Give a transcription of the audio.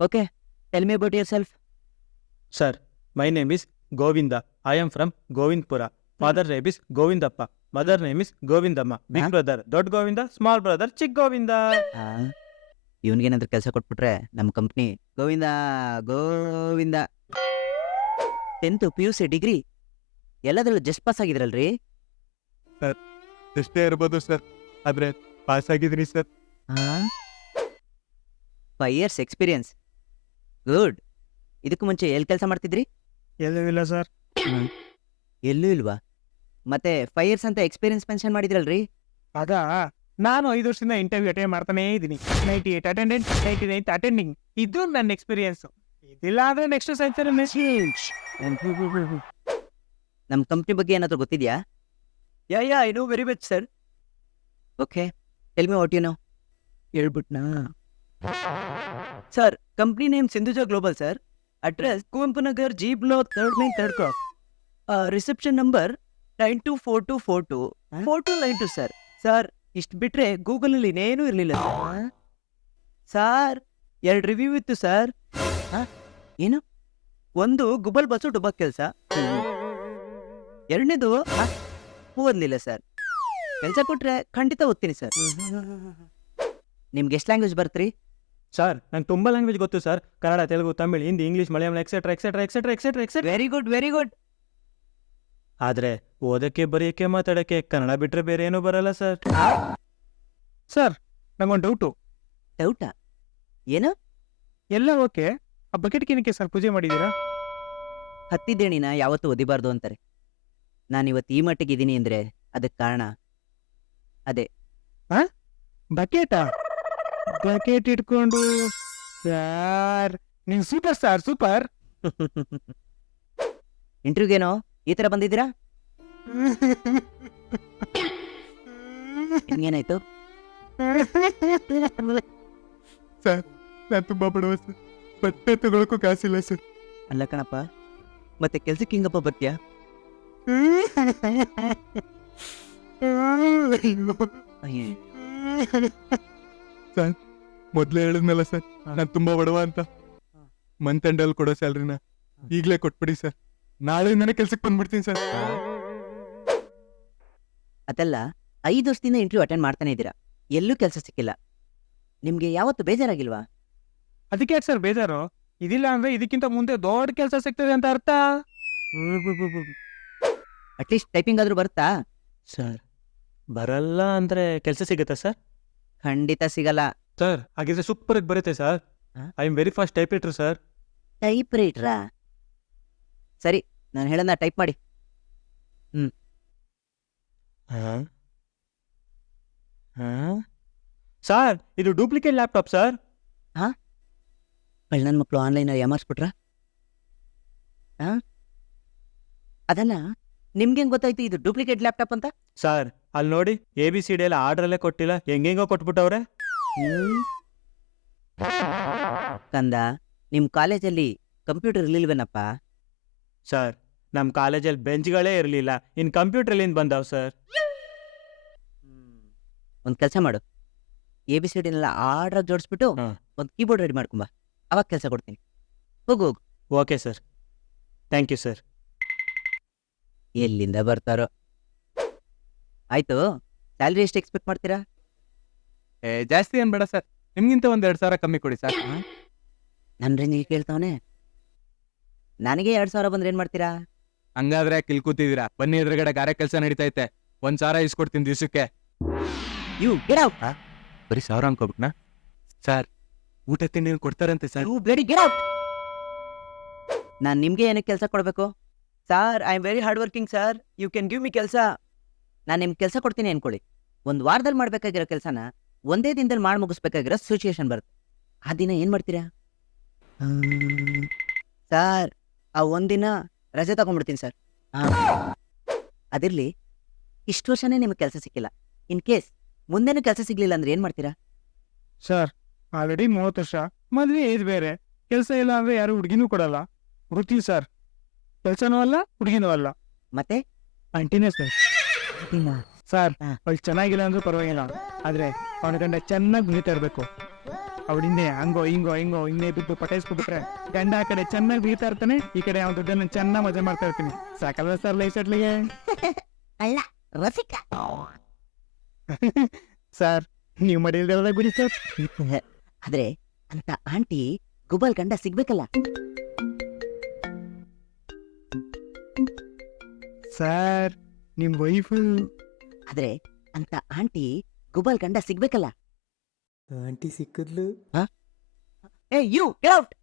Okay, tell me about yourself. Sir, my name is Govinda. I am from Govindpura. Father name is Govindappa. Mother name is Govindamma. Big brother Dod Govinda, small brother Chick Govinda. ಇವನ್ಗೇನಾದ್ರೂ ಕೆಲಸ ಕೊಟ್ಬಿಟ್ರೆ ನಮ್ಮ company Govinda Govinda. 10th PUC degree ಎಲ್ಲದ್ರಲ್ಲೂ just pass ಆಗಿದ್ರಲ್ರಿ? ಎಷ್ಟೇ ಇರ್ಬೋದು sir, ಆದ್ರೆ pass ಆಗಿದ್ರಿ sir. 5 years experience, good. ಇದಕ್ಕೂ ಮುಂಚೆ ಎಲ್ಲಿ ಕೆಲಸ ಮಾಡ್ತಿದ್ರಿ? ಎಲ್ಲೂ ಇಲ್ಲ ಸರ್. ಎಲ್ಲೂ ಇಲ್ವಾ? ಮತ್ತೆ 5 years ಅಂತ ಎಕ್ಸ್ಪೀರಿಯನ್ಸ್ ಮೆನ್ಷನ್ ಮಾಡಿದ್ರಲ್ರಿ? ಅದಾ, ನಾನು 5 ವರ್ಷದಿಂದ ಇಂಟರ್ವ್ಯೂ ಅಟೆಂಡ್ ಮಾಡ್ತಾನೇ ಇದ್ದೀನಿ. 98 ಅಟೆಂಡೆಂಟ್, 99 ಅಟೆಂಡಿಂಗ್. ಇದು ನನ್ನ ಎಕ್ಸ್ಪೀರಿಯನ್ಸ್. ಇದಿಲ್ಲ ಅಂದ್ರೆ ನೆಕ್ಸ್ಟ್ ಸೆಂಚುರಿ ಮೆಸೇಜ್. ನಮ್ಮ ಕಂಪ್ನಿ ಬಗ್ಗೆ ಏನಾದರೂ ಗೊತ್ತಿದ್ಯಾ? Yeah I know very much sir. Okay, tell me what you know. ಹೇಳ್ಬಿಟ್ನಾ sir? Company name Sindhuja global sir. Address Kuvempu Nagar, G block, 3rd main 3rd cross. Reception number 924242 4292 sir. Sir, ಇಷ್ಟು ಬಿಟ್ರೆ ಗೂಗಲಲ್ಲಿ ಇನ್ನೇನೂ ಇರಲಿಲ್ಲ ಸರ್. 2 ರಿವ್ಯೂ ಇತ್ತು ಸರ್. ಏನು? ಒಂದು ಗುಬಲ್ bus ಡುಬಕ್ ಕೆಲಸ, ಎರಡನೇದು ಓದ್ಲಿಲ್ಲ ಸರ್. ಕೆಲಸ ಕೊಟ್ರೆ ಖಂಡಿತ ಓದ್ತೀನಿ ಸರ್. ನಿಮ್ಗೆ ಎಷ್ಟು ಲ್ಯಾಂಗ್ವೇಜ್ ಬರ್ತ್ರಿ? ಸರ್, ನಂಗೆ ತುಂಬಾ ಲ್ಯಾಂಗ್ವೇಜ್ ಗೊತ್ತು sir. Kannada, Telugu, Tamil, Hindi, English, Malayalam, etcetera etcetera etcetera etcetera etcetera. Very good, very good. ಆದ್ರೆ ಓದಕ್ಕೆ, ಬರೆಯಕ್ಕೆ, ಮಾತಾಡಕ್ಕೆ ಕನ್ನಡ ಬಿಟ್ರೆ ಬೇರೆ ಏನೂ ಬರಲ್ಲ ಸರ್. ಸರ್, ನಂಗೊಂದು ಡೌಟು. ಡೌಟಾ? ಏನು? ಎಲ್ಲ ಓಕೆ, ಆ ಬಕೆಟ್ ಏನಕ್ಕೆ ಸರ್ ಪೂಜೆ ಮಾಡಿದ್ದೀರಾ? ಹತ್ತಿದ್ದೇಣಿನ ಯಾವತ್ತೂ ಒದಿಬಾರ್ದು ಅಂತಾರೆ. ನಾನಿವತ್ತು ಈ ಮಟ್ಟಿಗೆ ಇದ್ದೀನಿ ಅಂದ್ರೆ ಅದಕ್ಕೆ ಕಾರಣ ಅದೇ. ಬಕೆಟಾ? ಬಕೆಟ್ ಇಟ್ಕೊಂಡು ಸರ್, ನೀನ್ ಸೂಪರ್ ಸ್ಟಾರ್, ಸೂಪರ್. ಇಂಟರ್ವ್ಯೂಗೇನೋ ಈ ತರ ಬಂದಿದ್ದೀರಾ? ಏನಾಯ್ತು? ಸರ್, ನಾನು ತುಂಬಾ ಬಡವ ಸರ್, ಬಟ್ಟೆ ತಗೊಳಕ್ಕೂ ಕಾಸಿಲ್ಲ ಸರ್. ಅಲ್ಲ ಕಣಪ್ಪ, ಮತ್ತೆ ಕೆಲ್ಸಕ್ಕೆ ಹಿಂಗಪ್ಪ ಬರ್ತೀಯಾ? ಅಯ್ಯೋ, ಸರ್, ಮೊದ್ಲೇ ಹೇಳಿದ್ನಲ್ಲ ಸರ್, ನಾನು ತುಂಬಾ ಬಡವ ಅಂತ. ಮಂತ್ ಎಂಡಲ್ಲಿ ಕೊಡೋ ಸ್ಯಾಲ್ರಿನ ಈಗಲೇ ಕೊಟ್ಬಿಡಿ ಸರ್. ನಾಳೆಯಿಂದಾನೆ ಕೆಲ್ಸಕ್ಕೆ ಬಂದ್ಬಿಡ್ತೀನಿ ಸರ್. ಅದಲ್ಲ, 5 ವರ್ಷದಿಂದ ಇಂಟರ್ವ್ಯೂ ಅಟೆಂಡ್ ಮಾಡ್ತಾನೆ ಇದ್ದೀರಾ, ಎಲ್ಲೂ ಕೆಲಸ ಸಿಕ್ಕಿಲ್ಲ. ನಿಮ್ಗೆ ಯಾವತ್ತು ಬೇಜಾರಾಗಿಲ್ವಾ? ಅದಕ್ಕೆ ಯಾಕೆ ಸರ್ ಬೇಜಾರು? ಇದಿಲ್ಲ ಅಂದ್ರೆ ಇದಕ್ಕಿಂತ ಮುಂದೆ ದೊಡ್ಡ ಕೆಲಸ ಸಿಗ್ತದೆ ಅಂತ ಅರ್ಥ. ಅಟ್ಲೀಸ್ಟ್ ಟೈಪಿಂಗ್ ಆದ್ರೂ ಬರುತ್ತಾ? ಸರ್, ಬರಲ್ಲ ಅಂದ್ರೆ ಕೆಲಸ ಸಿಗುತ್ತಾ ಸರ್? ಖಂಡಿತ ಸಿಗಲ್ಲ ಸರ್, ಹಾಗಿದ್ರೆ ಸೂಪರ್ ಆಗಿ ಬರುತ್ತೆ sir. I am very fast type writer sir. Type ರೈಟ್ರಾ? ಸರಿ, ನಾನು ಹೇಳೋಣ ಟೈಪ್ ಮಾಡಿ. ಸರ್, ಇದು ಡೂಪ್ಲಿಕೇಟ್ ಲ್ಯಾಪ್ಟಾಪ್ ಸರ್. ನನ್ನ ಮಕ್ಕಳು ಆನ್ಲೈನ್ ಯಾಮಾರಿಸ್ಬಿಟ್ರ? ಅದಲ್ಲ, ನಿಮ್ಗೆ ಗೊತ್ತಾಯ್ತು ಇದು ಡೂಪ್ಲಿಕೇಟ್ ಲ್ಯಾಪ್ಟಾಪ್ ಅಂತ? ಸರ್, ಅಲ್ಲಿ ನೋಡಿ, ABCD ಎಲ್ಲ ಆರ್ಡ್ರಲ್ಲೇ ಕೊಟ್ಟಿಲ್ಲ, ಹೆಂಗೆಂಗೋ ಕೊಟ್ಬಿಟ್ಟವ್ರೆ. ಕಂದ, ನಿಮ್ ಕಾಲೇಜಲ್ಲಿ ಕಂಪ್ಯೂಟರ್ ಇರ್ಲಿಲ್ವೇನಪ್ಪ? ಸರ್, ನಮ್ಮ ಕಾಲೇಜಲ್ಲಿ ಬೆಂಚ್ಗಳೇ ಇರಲಿಲ್ಲ, ಇನ್ನು ಕಂಪ್ಯೂಟರ್ ಎಲ್ಲಿಂದ ಬಂದಾವ್ ಸರ್? ಒಂದು ಕೆಲಸ ಮಾಡು, ABCDನೆಲ್ಲ ಆರ್ಡ್ರಾಗಿ ಜೋಡಿಸ್ಬಿಟ್ಟು ಒಂದು ಕೀಬೋರ್ಡ್ ರೆಡಿ ಮಾಡ್ಕೊಂಬ, ಅವಾಗ ಕೆಲಸ ಕೊಡ್ತೀನಿ. ಹೋಗು ಹೋಗು. Okay sir, thank you sir. ಎಲ್ಲಿಂದ ಬರ್ತಾರೋ. ಆಯ್ತು, ಸ್ಯಾಲ್ರಿ ಎಷ್ಟು ಎಕ್ಸ್ಪೆಕ್ಟ್ ಮಾಡ್ತೀರಾ? ಜಾಸ್ತಿ ಏನ್ ಬೇಡ ಸರ್, ನಿಮ್ಗಿಂತ 2,000 ಕಮ್ಮಿ ಕೊಡಿ ಸರ್. ನನ್ನ ರೇಂಜಿಗೆ ಕೇಳ್ತಾವನೆ. ನನಗೆ 2,000 ಬಂದ್ರೆ ಏನ್ ಮಾಡ್ತೀರಾ? ಹಂಗಾದ್ರೆ ಕಿಲ್ಕೂತಿದ್ದೀರಾ? ಬನ್ನಿ, ಎದುರುಗಡೆ ಗಾರೆ ಕೆಲಸ ನಡೀತೈತೆ. 1,000 ಇಸ್ಕೊಡ್ತೀನಿ ದಿವ್ಸಕ್ಕೆ. You get out. ಬರೀ 1,000 ಅನ್ಕೋಬಿಟ್ನಾ ಸರ್? ಊಟ ತಿಂಡಿ ಕೊಡ್ತಾರಂತೆ sir. You bloody get out. ನಾನು ನಿಮ್ಗೆ ಏನಕ್ಕೆ ಕೆಲಸ ಕೊಡಬೇಕು? Sir, I am very hard working sir, you can give me ಕೆಲಸ. ನಾನು ನಿಮ್ಗೆ ಕೆಲಸ ಕೊಡ್ತೀನಿ ಅನ್ಕೊಳ್ಳಿ, 1 ವಾರದಲ್ಲಿ ಮಾಡ್ಬೇಕಾಗಿರೋ ಕೆಲಸನ 1 ದಿನದಲ್ಲಿ ಮಾಡಿ ಮುಗಿಸ್ಬೇಕಾಗಿರೋ ಸಿಚುಯೇಷನ್ ಬರುತ್ತೆ. ಆ ದಿನ ಏನ್ ಮಾಡ್ತೀರಾ? ಸರ್, ಆ 1 ದಿನ ರಜೆ ತಗೊಂಡ್ಬಿಡ್ತೀನಿ ಸರ್. ಅದಿರ್ಲಿ, ಇಷ್ಟು ವರ್ಷನೇ ನಿಮಗೆ ಕೆಲಸ ಸಿಕ್ಕಿಲ್ಲ. ಇನ್ ಕೇಸ್ ಮುಂದೆನೂ ಕೆಲಸ ಸಿಗ್ಲಿಲ್ಲ ಅಂದ್ರೆ ಏನ್ ಮಾಡ್ತೀರಾ? ಸರ್, ಆಲ್ರೆಡಿ 30 ವರ್ಷ, ಮದ್ವೆ ಏಜ್ ಬೇರೆ, ಕೆಲಸ ಇಲ್ಲ ಅಂದ್ರೆ ಯಾರು ಹುಡುಗಿನೂ ಕೊಡಲ್ಲ. ಹುಡುಕ್ತೀವಿ ಸರ್, ಕೆಲಸನೂ ಅಲ್ಲ, ಹುಡುಗಿನೂ ಅಲ್ಲ, ಮತ್ತೆ ಅಂಟಿನೇ ಸರ್. ಸರ್, ಅವ್ಳು ಚೆನ್ನಾಗಿಲ್ಲ ಅಂದ್ರೂ ಪರವಾಗಿಲ್ಲ, ಆದ್ರೆ ಅವನ ಗಂಡ ಚೆನ್ನಾಗಿ ಬೆಳೀತಾ ಇರಬೇಕು. ಅವಳಿಂದೆ ಹಂಗೋ ಹಿಂಗೋ ಹಿಂಗೆ ಬಿದ್ದು ಪಟಾಯಿಸ್ಬಿಟ್ರೆ ಗಂಡ ಆ ಕಡೆ ಚೆನ್ನಾಗಿ ಬೀಳ್ತಾ ಇರ್ತಾನೆ, ಈ ಕಡೆ ಅವ್ನ ದುಡ್ಡನ್ನು ಚೆನ್ನಾಗಿ ಮಜಾ ಮಾಡ್ತಾ ಇರ್ತೀನಿ. ಸಾಕಲ್ವ ಸರ್ ಲೈಫ್ ಸೆಟ್ಲಿಗೆ? ಅಲ್ಲ ರಸಿಕ. ಸರ್ ನೀವು ಮಡಿಲ್ದೆಲ್ಲ ಗುರಿ ಸರ್. ಆದ್ರೆ ಅಂತ ಆಂಟಿ ಗುಬಲ್ ಗಂಡ ಸಿಗ್ಬೇಕಲ್ಲ. ಸರ್ ನಿಮ್ ವೈಫ್ ಆದ್ರೆ ಅಂತ ಆಂಟಿ ಗುಬಲ್ ಗಂಡ ಸಿಗ್ಬೇಕಲ್ಲ. ಆಂಟಿ ಸಿಕ್ಕದ್ಲು. ಏ ಯು ಗೆಟ್ ಔಟ್.